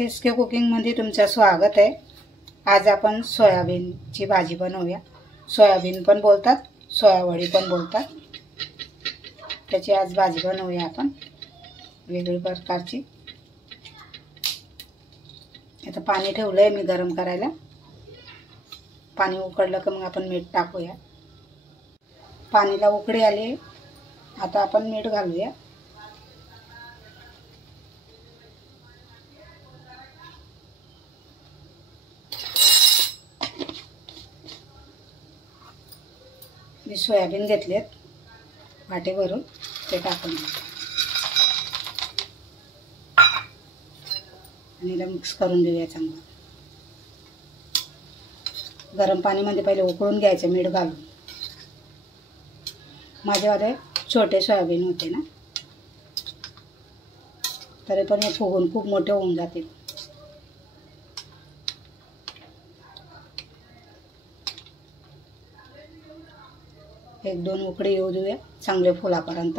SK कुकिंगमध्ये तुमचं स्वागत आहे। आज आपण सोयाबीनची भाजी बनवूया। सोयाबीन पण बोलतात, सोयावडी पण बोलतात। त्याची आज भाजी बनवूया आपण वेगळी प्रकारची। आता पाणी ठेवलंय मी गरम करायला। पाणी उकळलं की मग आपण मीठ टाकूया। पाणीला उकळी आली, आता आपण मीठ घालूया। मी सोयाबीन घेतलेत वाटे भरून, ते टाकून आणि मिक्स करून देऊया चांगलं। गरम पाणीमध्ये पहिले उकळून घ्यायचं मीठ घालून। माझ्याकडे छोटे सोयाबीन होते ना, तरी पण हे फुगून खूप मोठे होऊन जातील। एक दोन उकळी येऊ देऊया चांगले फुलापर्यंत।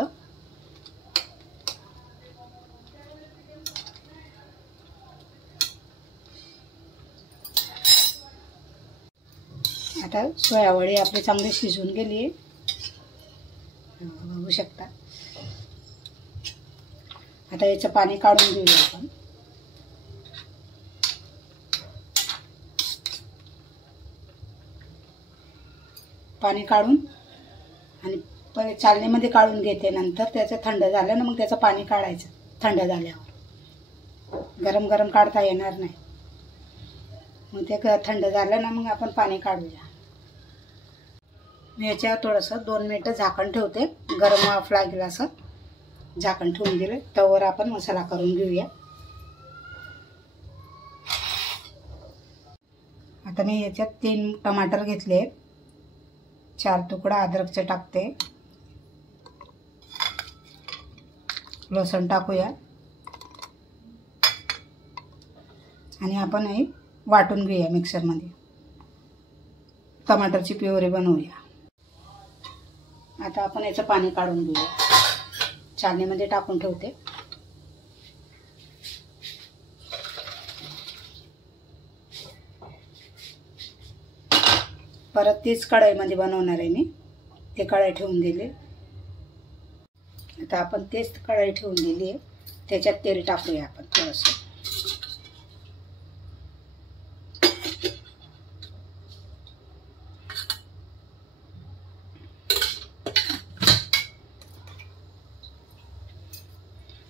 आता सोयावडी आपली चांगली शिजून गेली आहे, बघू शकता। आता याचं पाणी काढून घेऊया आपण। पाणी काढून आणि पहिले चालणीमध्ये काढून घेते, नंतर त्याचं थंड झालं ना मग त्याचं पाणी काढायचं। थंड झाल्यावर गरम गरम काढता येणार नाही, मग ते थंड झालं ना मग आपण पाणी काढूया। मी याच्यावर थोडंसं 2 मिनिटं झाकण ठेवते, गरम वाफ लागेल असं झाकण ठेवून दिलं। तवर आपण मसाला करून घेऊया। आता मी याच्यात 3 टमाटर घेतले, 4 तुकडा अद्रकचे टाकते। लसूण टाकूया आणि आपण हे वाटून घेऊया मिक्सरमध्ये। टमाटरची प्युरी बनवूया। आता आपण याचं पाणी काढून घेऊया, चाळणीमध्ये टाकून ठेवते। परत तीच कढईमध्ये बनवणार आहे मी, ते कढई ठेवून दिली। आता आपण तेच कढई ठेवून दिली आहे, त्याच्यात तेल टाकूया आपण थोडंसं।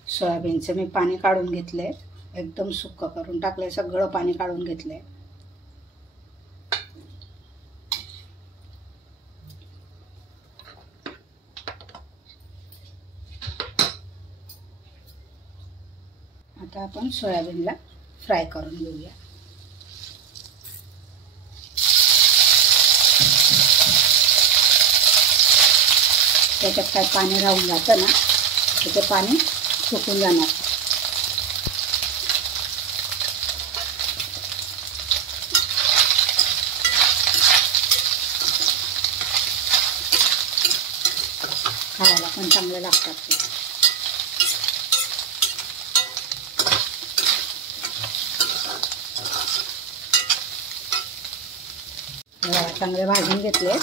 सोयाबीनचं मी पाणी काढून घेतलंय, एकदम सुक्क करून टाकलंय, सगळं पाणी काढून घेतलंय। आता आपण सोयाबीनला फ्राय करून घेऊया। त्याच्यात काय पाणी राहून जातं ना, तर ते पाणी सुकून जाणार। खायला पण चांगलं लागतात ते। चांगले भाजून घेतले,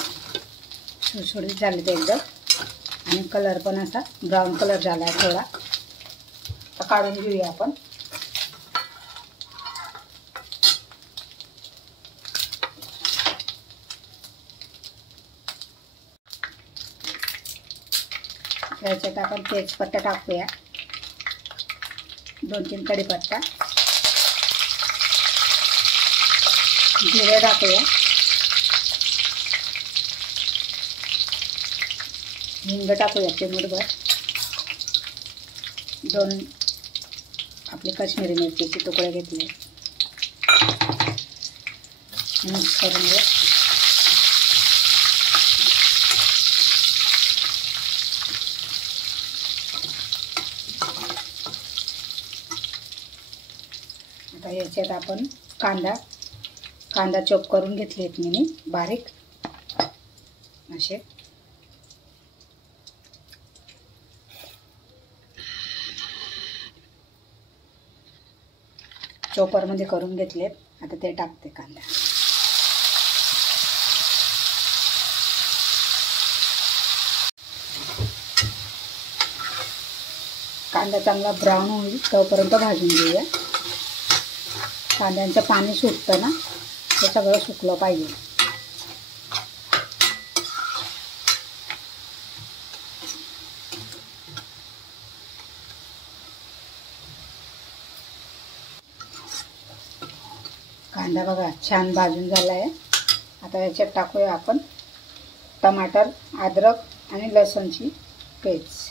सुटसुटीत झाले ते एकदम, आणि कलर पण असा ब्राऊन कलर झाला आहे थोडा। आता काढून घेऊया आपण। याच्यात आपण तेजपत्ता टाकूया, 2-3 कढीपत्ता, जिरे टाकूया, हिंग टाकूया चिमूटभर, 2 आपले काश्मीरी मिरचीचे तुकडे घेतले, मिक्स करून घ्या। आता याच्यात आपण कांदा चॉप करून घेतलेत मी बारीक असे। चॉपरमध्ये करून घेतलेत. आता ते टाकते कांदा. कांदा चांगला ब्राऊन होईल तोपर्यंत भाजून घेऊया. कांद्यांचं पाणी सुटतं ना, ते सगळं सुकलं पाहिजे. कांदा बघा छान भाजून झाला आहे. आता याच्यात टाकूया आपण टमाटर, अद्रक आणि लसूणची पेस्ट.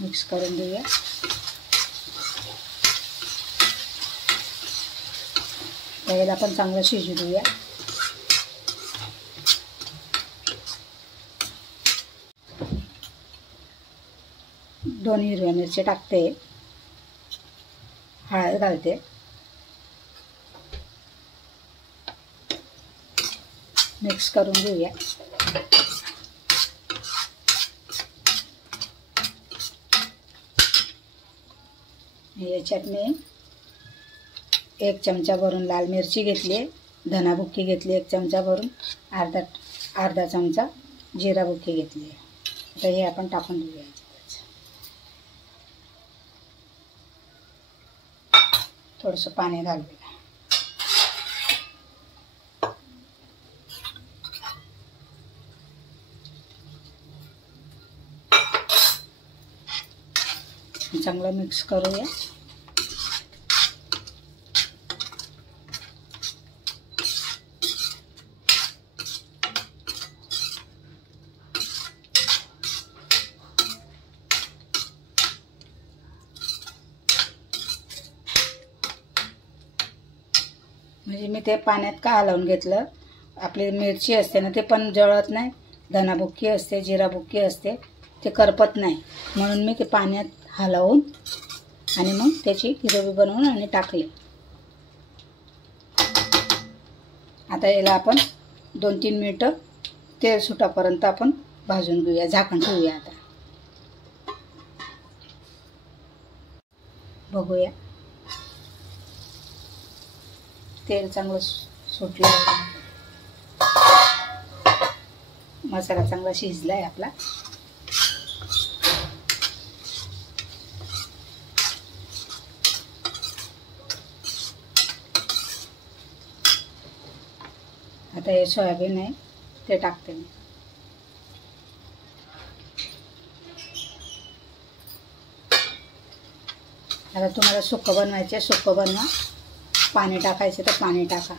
मिक्स करून घेऊया. त्याला आपण चांगलं शिजू देऊया. दोन हिरव्या मिरची टाकते. हळद घालते. मिक्स करून घेऊया. याच्यात मी 1 चमचा भरून लाल मिरची घेतली, धना बुक्की घेतली 1 चमचा भरून, अर्धा चमचा जिरा बुक्की घेतली. आता हे आपण टाकून देऊया. थोडंसं पाणी घालूया. चांगलं मिक्स करूया. म्हणजे मी ते पाण्यात का हलवून घेतलं, आपली मिरची असते ना ते पण जळत नाही, धना बुक्की असते, जिरा बुक्की असते, ते करपत नाही, म्हणून मी ते पाण्यात हलवून आणि मग त्याची ग्रेव्ही बनवून आणि टाकली. आता याला आपण 2-3 मिनिटं तेल सुटापर्यंत आपण भाजून घेऊया. झाकण ठेवूया. आता बघूया. तेल चांगलं सुटलं. मसाला चांगला शिजला आहे आपला. आता हे सोयाबीन आहे ते टाकते मी. आता तुम्हाला सुक्कं बनवायचे सुक्कं बनवा, पाणी टाकायचे तर पाणी टाका.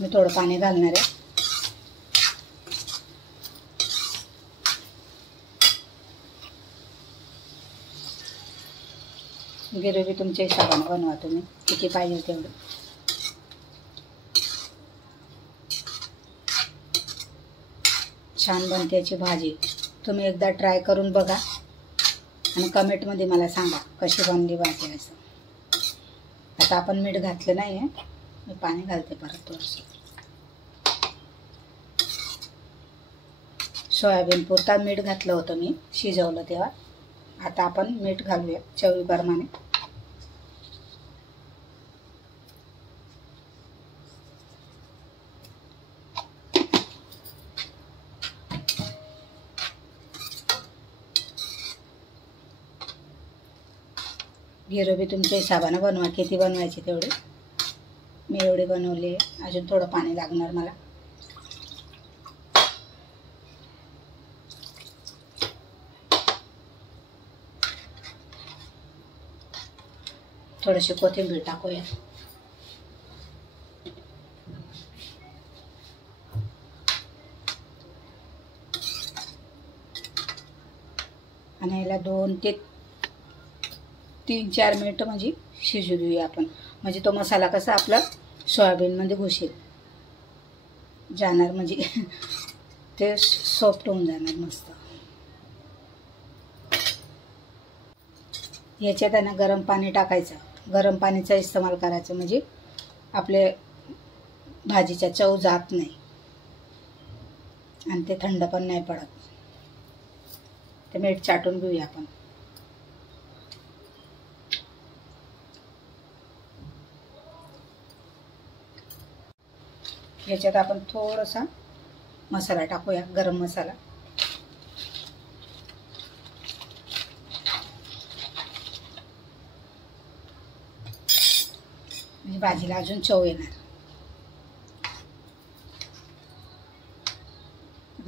मी थोडं पाणी घालणार आहे. ग्रेव्ही तुमच्या हिशोबाने बनवा, तुम्ही किती पाहिजे तेवढं. छान बनते याची भाजी. तुम्ही एकदा ट्राय करून बघा आणि कमेंटमध्ये मला सांगा कशी बनली भाजी. असं आता आपण मीठ घातलं नाही आहे, मी पाणी घालते परत थोडंसं. सोयाबीन पुरता मीठ घातलं होतं मी शिजवलं तेव्हा. आता आपण मीठ घालूया चवीप्रमाणे. ग्रेव्ही तुमच्या हिशोबाने बनवा, किती बनवायची तेवढी. मी एवढी बनवली आहे, अजून थोडं पाणी लागणार मला. थोडीशी कोथिंबीर टाकूया. आणि याला 2 ते 3-4 मिनिटं म्हणजे शिजू देऊया आपण. म्हणजे तो मसाला कसा आपला सोयाबीनमध्ये घुसेल जाणार, म्हणजे ते सॉफ्ट होऊन जाणार मस्त. याच्यात आहे ना गरम पाणी टाकायचं. गरम पाणीचा इस्तेमाल करायचा म्हणजे आपले भाजीच्या चव जात नाही. आणि ते थंड पण नाही पडत. ते मीठ चाटून घेऊया आपण. याच्यात आपण थोडासा मसाला टाकूया, गरम मसाला. म्हणजे भाजीला अजून चव येणार.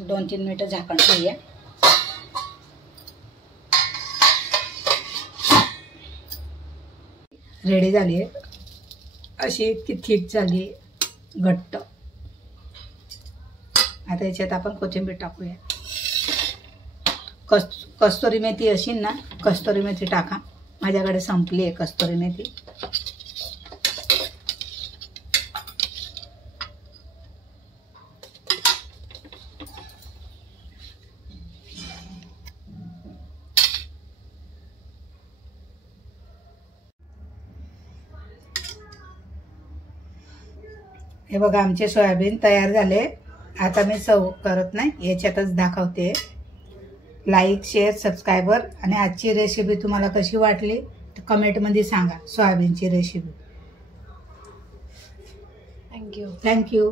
2-3 मिनिटं झाकण ठेवूया. रेडी झाली आहे. अशी इतकी थिक झाली, घट्ट. आता याच्यात आपण कोथिंबीर टाकूया. कस्तुरी मेथी असेल ना, कस्तुरी मेथी टाका. माझ्याकडे संपली आहे कस्तुरी मेथी. हे बघा, आमचे सोयाबीन तयार झाले. आता मी सर्व करत नाही, याच्यातच दाखवते. Like, share, subscriber. आणि आजची रेसिपी तुम्हाला कशी वाटली तर कमेंटमध्ये सांगा. सोयाबीनची रेसिपी. थँक्यू.